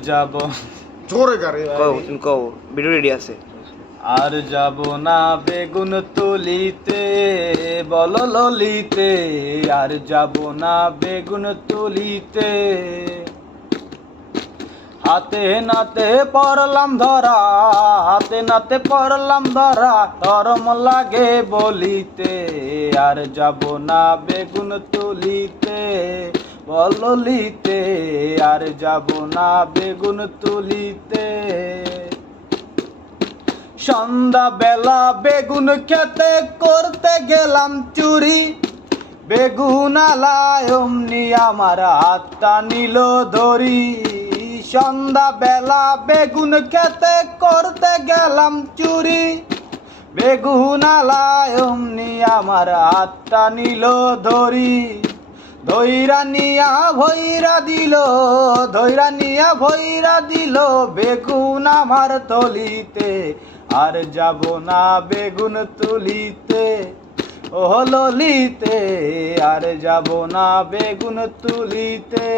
যাব জোরে গারে কও তুমি কও ভিডিও রেডি আছে আর যাব না বেগুন তুলিতে বল ললিতে আর যাব না বেগুন তুলিতে হাতে নাতে পড়লাম ধরা হাতে নাতে পড়লাম ধরা তরম লাগে বলিতে আর যাব না বেগুন তুলিতে বললিতে আর যাব না বেগুন তুলিতে সন্ধ্যা বেলা বেগুন খেতে করতে গেলাম চুরি বেগুন আলায় অমনি আমার হাতটা নিল ধরি সন্ধ্যা বেলা বেগুন খেতে করতে গেলাম চুরি বেগুন আলায় অমনি আমার হাতটা নিল ধরি ধৈরা নিয়া ভৈরা দিল ধৈরা নিয়া ভৈরা দিল বেগুন আমার তলিতে আর যাব না বেগুন তুলিতে ও ললিতে আর যাব না বেগুন তুলিতে।